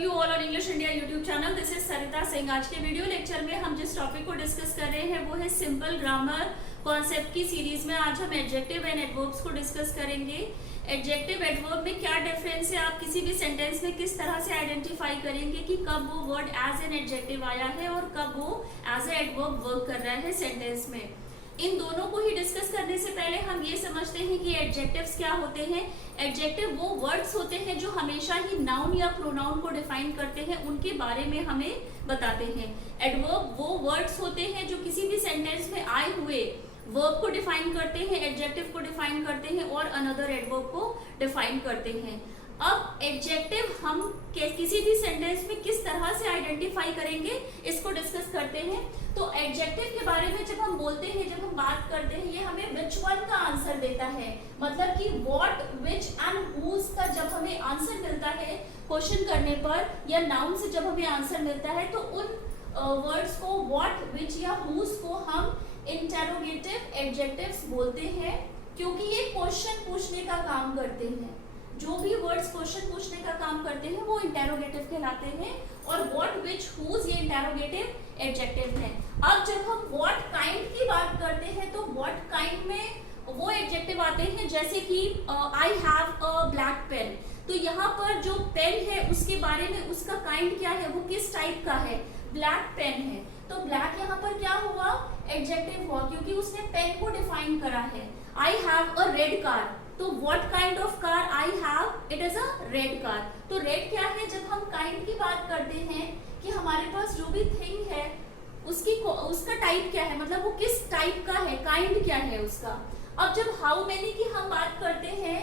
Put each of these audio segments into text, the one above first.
you all on English India YouTube channel. This is सरिता सिंह. आज के video lecture में हम जिस टॉपिक को डिस्कस कर रहे हैं वो है सिंपल ग्रामर कॉन्सेप्ट की सीरीज में. आज हम एडजेक्टिव एंड एडवर्ब्स को डिस्कस करेंगे. एडजेक्टिव एडवर्ब में क्या डिफरेंस है, आप किसी भी सेंटेंस में किस तरह से आइडेंटिफाई करेंगे कि कब वो वर्ड एज एन एडजेक्टिव आया है और कब वो एज ए एडवर्ब वर्क कर रहा है सेंटेंस में. इन दोनों को ही डिस्कस करने से पहले हम ये समझते हैं कि एडजेक्टिव्स क्या होते हैं. एडजेक्टिव वो वर्ड्स होते हैं जो हमेशा ही नाउन या प्रोनाउन को डिफाइन करते हैं, उनके बारे में हमें बताते हैं. एडवर्ब वो वर्ड्स होते हैं जो किसी भी सेंटेंस में आए हुए वर्ब को डिफाइन करते हैं, एडजेक्टिव को डिफाइन करते हैं और अनदर एडवर्ब को डिफाइन करते हैं. अब एडजेक्टिव हम किसी भी सेंटेंस में किस तरह से आइडेंटिफाई करेंगे इसको डिस्कस करते हैं. तो एडजेक्टिव के बारे में जब हम बोलते हैं, जब हम बात करते हैं, ये हमें विच वन का आंसर देता है. मतलब कि व्हाट, विच एंड हुज का जब हमें आंसर मिलता है क्वेश्चन करने पर, या नाउन से जब हमें आंसर मिलता है, तो उन वर्ड्स को व्हाट, विच या हुज को हम इंटेरोगेटिव एडजेक्टिव्स बोलते हैं, क्योंकि ये क्वेश्चन पूछने का काम करते हैं. जो भी वर्ड्स क्वेश्चन पूछने का काम करते हैं वो इंटेरोगेटिव कहलाते हैं, और व्हाट, विच, हुज ये इंटेरोगेटिव एडजेक्टिव है. अब जब हम व्हाट काइंड की बात करते हैं तो व्हाट काइंड में वो एडजेक्टिव आते हैं जैसे कि I have a black pen. तो यहाँ पर जो पेन है उसके बारे में उसका काइंड क्या है, वो किस टाइप का है, ब्लैक पेन है. तो ब्लैक यहाँ पर क्या हुआ, एडजेक्टिव हुआ, क्योंकि उसने पेन को डिफाइन करा है. I have a red car, तो what kind of car I have, it is a red car. तो रेड क्या है, जब हम काइंड की बात करते हैं कि हमारे पास जो भी थिंग है उसका टाइप क्या है, मतलब वो किस टाइप का है, काइंड क्या है उसका. अब जब हाउ मेनी की हम बात करते हैं,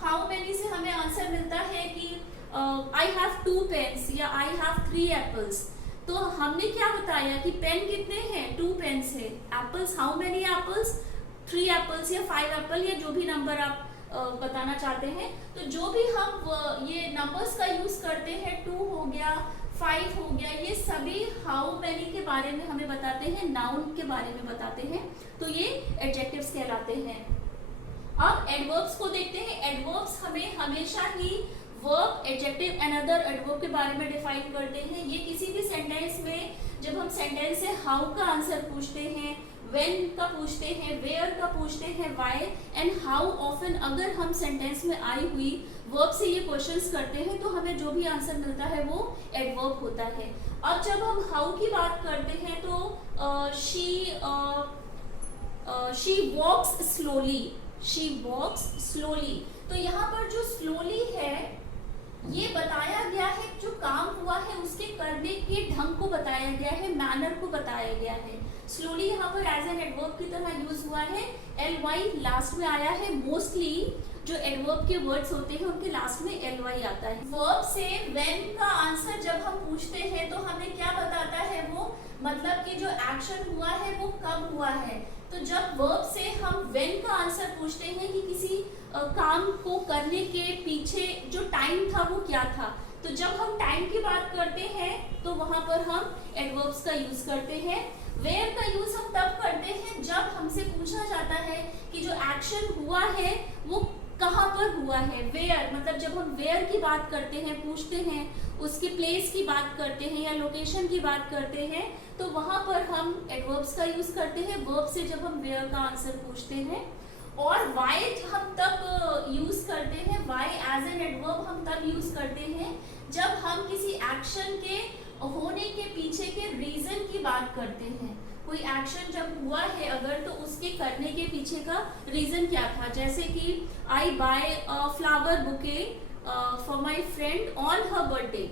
हाउ मेनी से हमें आंसर मिलता है कि आई हैव 2 पेन्स या आई हैव 3 एप्पल्स. तो हमने क्या बताया कि पेन कितने हैं, 2 पेन्स है. Apples, how many apples, 3 apples या 5 एप्पल या जो भी नंबर आप बताना चाहते हैं. तो जो भी हम ये नंबर्स का यूज करते हैं, 2 हो गया, 5 हो गया, ये सभी हाउ मेनी के बारे में हमें बताते हैं, नाउन के बारे में बताते हैं. तो ये एडजेक्टिव्स कहलाते हैं. अब एडवर्ब्स को देखते हैं. एडवर्ब्स हमें हमेशा ही वर्ब, एडजेक्टिव, अनदर एडवर्ब के बारे में डिफाइन करते हैं. ये किसी भी सेंटेंस में जब हम सेंटेंस से हाउ का आंसर पूछते हैं, व्हेन का पूछते हैं, वेयर का पूछते हैं, व्हाई एंड हाउ ऑफन, अगर हम सेंटेंस में आई हुई वर्ब से ये क्वेश्चंस करते हैं तो हमें जो भी आंसर मिलता है वो एडवर्ब होता है. अब जब हम हाउ की बात करते हैं तो she walks slowly, she walks slowly. तो यहाँ पर जो स्लोली है ये बताया गया है, जो काम हुआ है उसके करने के ढंग को बताया गया है, मैनर को बताया गया है. स्लोली यहाँ पर एज एन एडवर्ब की तरह यूज हुआ है. ly लास्ट में आया है. मोस्टली जो एडवर्ब के वर्ड्स होते हैं उनके लास्ट में ly आता है. वर्ब से when का आंसर जब हम पूछते हैं तो हमें क्या बताता है वो, मतलब कि जो एक्शन हुआ है वो कब हुआ है. तो जब वर्ब से हम when का आंसर पूछते हैं कि किसी काम को करने के पीछे जो टाइम था वो क्या था, तो जब हम टाइम की बात करते हैं तो वहां पर हम एडवर्ब्स का यूज करते हैं. वेयर का यूज हम तब करते हैं जब हमसे पूछा जाता है कि जो एक्शन हुआ है वो कहाँ पर हुआ है. वेयर मतलब जब हम वेयर की बात करते हैं, पूछते हैं, उसके प्लेस की बात करते हैं या लोकेशन की बात करते हैं, तो वहां पर हम एडवर्ब्स का यूज करते हैं. वर्ब से जब हम वेयर का आंसर पूछते हैं. और वाई हम तब यूज करते हैं, वाई एज एन एडवर्ब हम तब यूज करते हैं जब हम किसी एक्शन के होने के पीछे के रीजन की बात करते हैं. कोई एक्शन जब हुआ है अगर, तो उसके करने के पीछे का रीजन क्या था. जैसे कि I buy a flower bouquet for my friend on her birthday.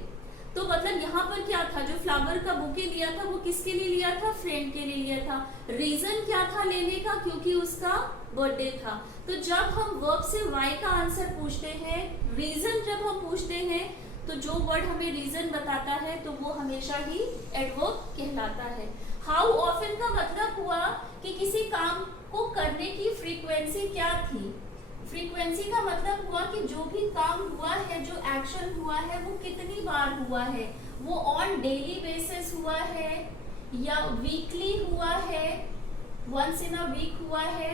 तो मतलब यहाँ पर क्या था, जो फ्लावर का बुके लिया था वो किसके लिए लिया था, फ्रेंड के लिए लिया था. रीजन क्या था लेने का, क्योंकि उसका बर्थडे था. तो जब हम वर्ब से वाई का आंसर पूछते हैं, रीजन जब हम पूछते हैं, तो जो वर्ड हमें रीजन बताता है तो वो हमेशा ही एडवर्ब कहलाता है. हाउ ऑफन का मतलब हुआ कि किसी काम को करने की फ्रीक्वेंसी क्या थी. फ्रीक्वेंसी का मतलब हुआ कि जो भी काम हुआ है, जो एक्शन हुआ है वो कितनी बार हुआ है. वो ऑन डेली बेसिस हुआ है या वीकली हुआ है, वंस इन अ वीक हुआ है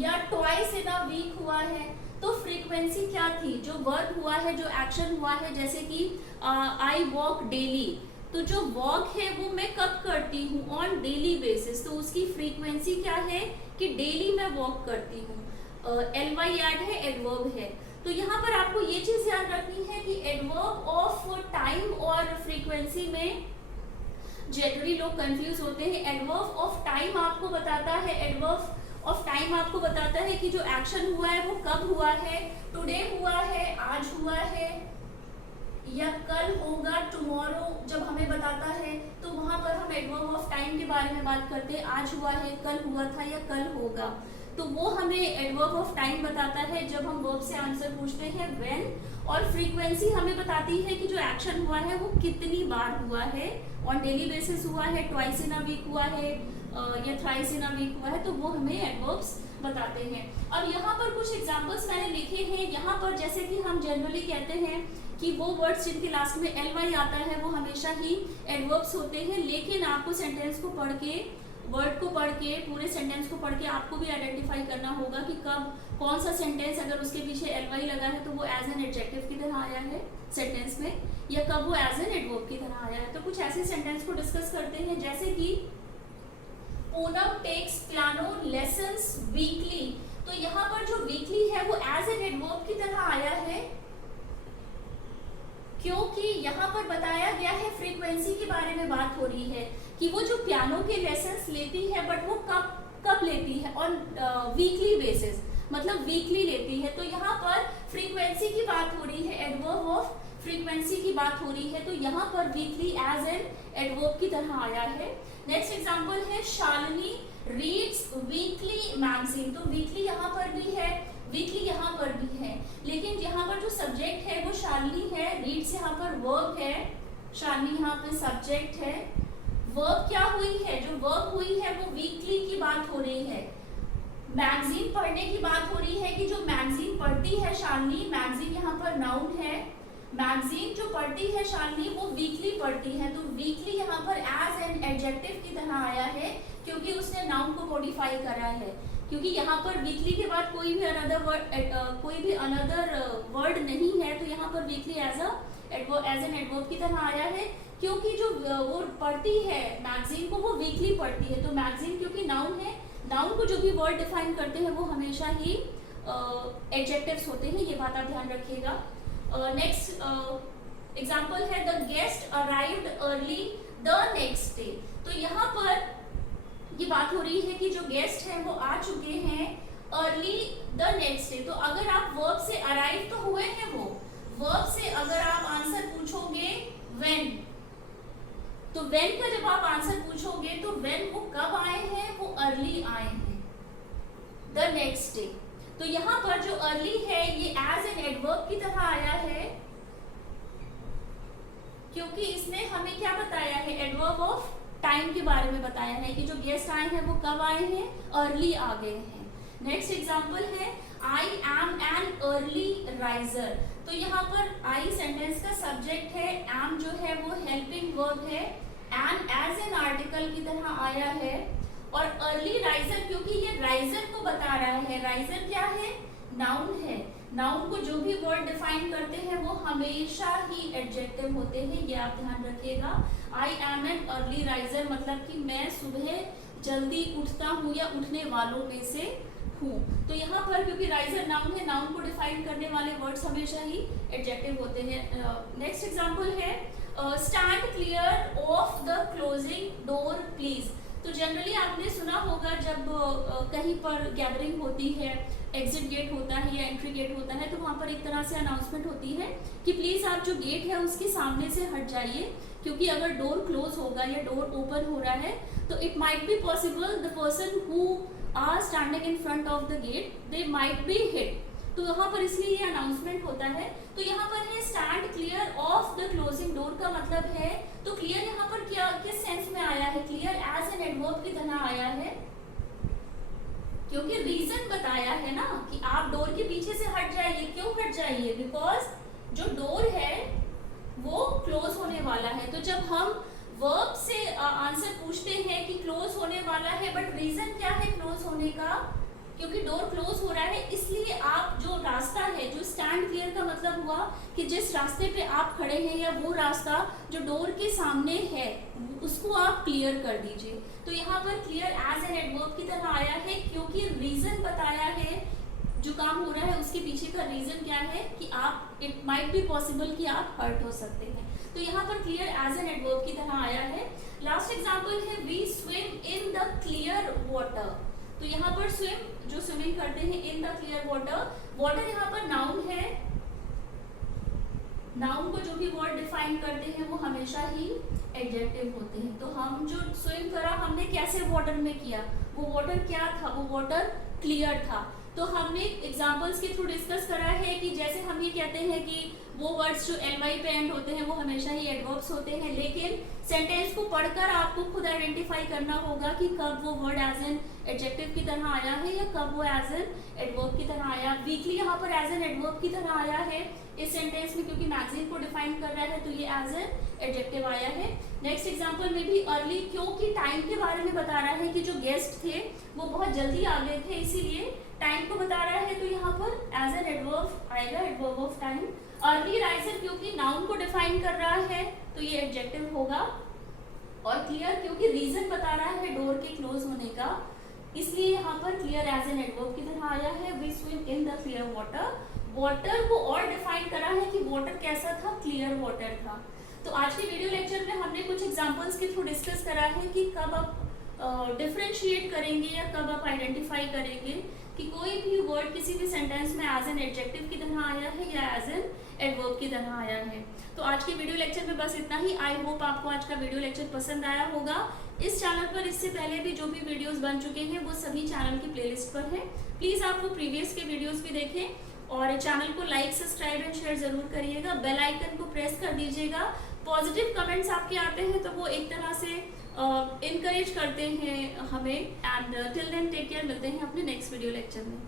या ट्वाइस इन अ वीक हुआ है. तो फ्रीक्वेंसी क्या थी, जो वर्ब हुआ है, जो एक्शन हुआ है, जैसे कि आई वॉक डेली, तो जो वॉक है वो मैं कब करती हूँ, ऑन डेली बेसिस, तो उसकी फ्रीक्वेंसी क्या है कि डेली मैं वॉक करती हूँ। ly ऐड है, एडवर्ब है। तो यहाँ पर आपको ये चीज याद रखनी है कि एडवर्ब ऑफ टाइम और फ्रीक्वेंसी में जनरली लोग कंफ्यूज होते हैं। एडवर्ब ऑफ टाइम आपको बताता है, एडवर्ब ऑफ टाइम आपको बताता है कि जो एक्शन हुआ है वो कब हुआ है, टुडे हुआ है, आज हुआ है, या कल होगा, टुमारो जब हमें बताता है तो वहां पर हम एडवर्ब ऑफ टाइम के बारे में बात करते हैं, आज हुआ है, कल हुआ था या कल होगा, तो वो हमें एडवर्ब ऑफ टाइम बताता है जब हम वर्ब से आंसर पूछते हैं व्हेन। और फ्रीक्वेंसी हमें बताती है कि जो एक्शन हुआ है वो कितनी बार हुआ है, ऑन डेली बेसिस हुआ है, ट्वाइस इन अ वीक हुआ है, या थ्राइस इन अ वीक हुआ है, तो वो हमें एडवर्ब्स बताते हैं। अब यहाँ पर कुछ एग्जांपल्स मैंने लिखे हैं। यहाँ पर जैसे कि हम जनरली कहते हैं कि वो वर्ड्स जिनके लास्ट में ly आता है वो हमेशा ही एडवर्ब्स होते हैं, लेकिन आपको सेंटेंस को पढ़ के, वर्ड को पढ़ के, पूरे सेंटेंस को पढ़ के आपको भी आइडेंटिफाई करना होगा कि कब कौन सा सेंटेंस अगर उसके पीछे ly लगा है तो वो एज एन एडजेक्टिव की तरह आया है सेंटेंस में, या कब वो एज एन एडवर्ब की तरह आया है। तो कुछ ऐसे सेंटेंस को डिस्कस करते हैं, जैसे कि Poonam takes piano lessons weekly, तो यहाँ पर जो वीकली है वो एज एन एडवर्ब की तरह आया है, क्योंकि यहाँ पर बताया गया है, फ्रीक्वेंसी के बारे में बात हो रही है कि वो जो पियानो के लेसन्स लेती है, बट वो कब लेती है, ऑन वीकली बेसिस, मतलब वीकली लेती है। तो यहाँ पर फ्रीक्वेंसी की बात हो रही है, एडवर्ब ऑफ फ्रीक्वेंसी की बात हो रही है, तो यहाँ पर वीकली एज एन एडवर्ब की तरह आया है। नेक्स्ट एग्जांपल है शालिनी रीड्स वीकली मैगजीन, तो वीकली यहाँ पर भी है, वीकली यहाँ पर भी है, लेकिन यहाँ पर जो सब्जेक्ट है वो शालिनी है, रीड्स यहाँ पर वर्ब है, शालिनी यहाँ पर सब्जेक्ट है, वर्ब क्या हुई है, जो वर्ब हुई है वो वीकली की बात हो रही है। मैगजीन पढ़ने की बात हो रही है कि जो मैगजीन पढ़ती है शालिनी, मैगजीन यहाँ पर नाउन है, मैगजीन जो पढ़ती है शालिनी वो वीकली पढ़ती है, तो वीकली यहाँ पर एज एन एडजेक्टिव की तरह आया है, क्योंकि उसने नाउन को मॉडिफाई करा है, क्योंकि यहाँ पर वीकली के बाद कोई भी अनदर वर्ड नहीं है, तो यहाँ पर वीकली एज एन एडवर्ब की तरह आया है, क्योंकि जो वो पढ़ती है मैगजीन को वो वीकली पढ़ती है, तो मैगजीन क्योंकि नाउन है, नाउन को जो भी वर्ड डिफाइन करते हैं वो हमेशा ही एडजेक्टिव्स होते हैं, ये बात आप ध्यान रखिएगा। नेक्स्ट एग्जाम्पल है the guest arrived early the next day, तो यहाँ पर ये बात हो रही है कि जो गेस्ट हैं वो आ चुके हैं अर्ली द नेक्स्ट डे, तो अगर आप वर्ब से अराइव तो हुए हैं, वो वर्ब से अगर आप आंसर पूछोगे व्हेन, तो व्हेन का जब आप आंसर पूछोगे तो व्हेन वो कब आए हैं, वो अर्ली आए हैं द नेक्स्ट डे, तो यहाँ पर जो अर्ली है ये एज एन एडवर्ब की तरह आया है, क्योंकि इसने हमें क्या बताया है, एडवर्ब ऑफ टाइम के बारे में बताया है कि जो गेस्ट आए हैं वो कब आए हैं, अर्ली आ गए हैं। नेक्स्ट एग्जांपल है I am an early riser, तो यहाँ पर आई सेंटेंस का सब्जेक्ट है, एम जो है वो हेल्पिंग वर्ब है, एन एज एन आर्टिकल की तरह आया है, और अर्ली राइजर क्योंकि ये राइजर को बता रहा है, राइजर क्या है, नाउन है, नाउन को जो भी वर्ड डिफाइन करते हैं वो हमेशा ही एडजेक्टिव होते हैं, ये आप ध्यान रखिएगा। I am an early riser मतलब कि मैं सुबह जल्दी उठता हूँ या उठने वालों में से हूँ, तो यहाँ पर क्योंकि राइजर नाउन है, नाउन को डिफाइन करने वाले वर्ड्स हमेशा ही एडजेक्टिव होते हैं। नेक्स्ट एग्जांपल है stand clear of the closing door please, तो जनरली आपने सुना होगा जब कहीं पर गैदरिंग होती है, एग्जिट गेट होता है या एंट्री गेट होता है, तो वहाँ पर एक तरह से अनाउंसमेंट होती है कि प्लीज आप जो गेट है उसके सामने से हट जाइए, क्योंकि अगर डोर क्लोज होगा या डोर ओपन हो रहा है तो it might be possible the person who are standing in front of the gate they might be hit, तो यहाँ पर इसलिए ये अनाउंसमेंट होता है। तो यहाँ पर है stand clear of the closing door का मतलब है, तो क्लियर यहाँ पर क्या किस सेंस में आया है, क्लियर एज एन एडवर्ब की तरह आया है, क्योंकि रीजन बताया है ना कि आप डोर के पीछे से हट जाइए, क्यों हट जाइए, बिकॉज जो डोर है वो क्लोज होने वाला है, तो जब हम वर्ब से आंसर पूछते हैं कि क्लोज होने वाला है, बट रीजन क्या है क्लोज होने का, क्योंकि डोर क्लोज हो रहा है, इसलिए आप जो रास्ता है, जो स्टैंड क्लियर का मतलब हुआ कि जिस रास्ते पे आप खड़े हैं या वो रास्ता जो डोर के सामने है उसको आप क्लियर कर दीजिए। तो यहाँ पर क्लियर एज एन एडवर्ब की तरह आया है क्योंकि रीजन बताया है, जो काम हो रहा है उसके पीछे का रीजन क्या है कि आप, इट माइट बी पॉसिबल कि आप हर्ट हो सकते हैं। तो यहाँ पर क्लियर एज एन एडवर्ब की तरह आया है। लास्ट एग्जांपल है we swim in the clear water. तो यहाँ पर स्विम, जो स्विमिंग करते हैं in the clear water, water यहाँ पर नाउन है। नाउन को जो भी वर्ड डिफाइन करते हैं वो हमेशा ही एडजेक्टिव होते हैं। तो हम जो स्विम करा हमने कैसे वाटर में किया, वो वाटर क्या था, वो वाटर क्लियर था। तो हमने एग्जांपल्स के थ्रू डिस्कस करा है कि जैसे हम ये कहते हैं कि वो वर्ड्स जो ly पे एंड होते हैं वो हमेशा ही एडवर्ब्स होते हैं, लेकिन सेंटेंस को पढ़कर आपको खुद आइडेंटिफाई करना होगा कि कब वो वर्ड एज एन एडजेक्टिव की तरह आया है या कब वो एज एन एडवर्ब की तरह आया। वीकली यहाँ पर एज एन एडवर्ब की तरह आया है इस सेंटेंस में, क्योंकि मैगजीन को डिफाइन कर रहा है तो ये एज एन एडजेक्टिव आया है। नेक्स्ट एग्जांपल में भी अर्ली, क्योंकि टाइम के बारे में बता रहा है कि जो गेस्ट थे वो बहुत जल्दी आ गए थे, इसीलिए टाइम को बता रहा है, तो यहाँ पर एज एन एडवर्ब आएगा, adverb of time. Early riser क्योंकि नाउन को डिफाइन कर रहा है तो ये एडजेक्टिव होगा। और क्लियर क्योंकि रीजन बता रहा है डोर के क्लोज होने का, इसलिए यहाँ पर क्लियर एज एन एडवर्ब की तरह आया है। We swim in the clear water. Water को और डिफाइन करा है कि वाटर कैसा था, क्लियर वाटर था। तो आज के वीडियो लेक्चर में हमने कुछ एग्जांपल्स के थ्रू डिस्कस करा है कि कब आप डिफरेंशिएट करेंगे या कब आप आइडेंटिफाई करेंगे कि कोई भी वर्ड किसी भी सेंटेंस में एज एन एडजेक्टिव की तरह आया है या एज एन एडवर्ब की तरह आया है। तो आज के वीडियो लेक्चर में बस इतना ही। आई होप आपको आज का वीडियो लेक्चर पसंद आया होगा। इस चैनल पर इससे पहले भी जो भी वीडियोस बन चुके हैं वो सभी चैनल की प्लेलिस्ट पर है। प्लीज़ आप वो प्रीवियस के वीडियोस भी देखें और चैनल को लाइक, सब्सक्राइब एंड शेयर जरूर करिएगा। बेल आइकन को प्रेस कर दीजिएगा। पॉजिटिव कमेंट्स आपके आते हैं तो वो एक तरह से इनकरेज करते हैं हमें। And till then take care, मिलते हैं अपने नेक्स्ट वीडियो लेक्चर में।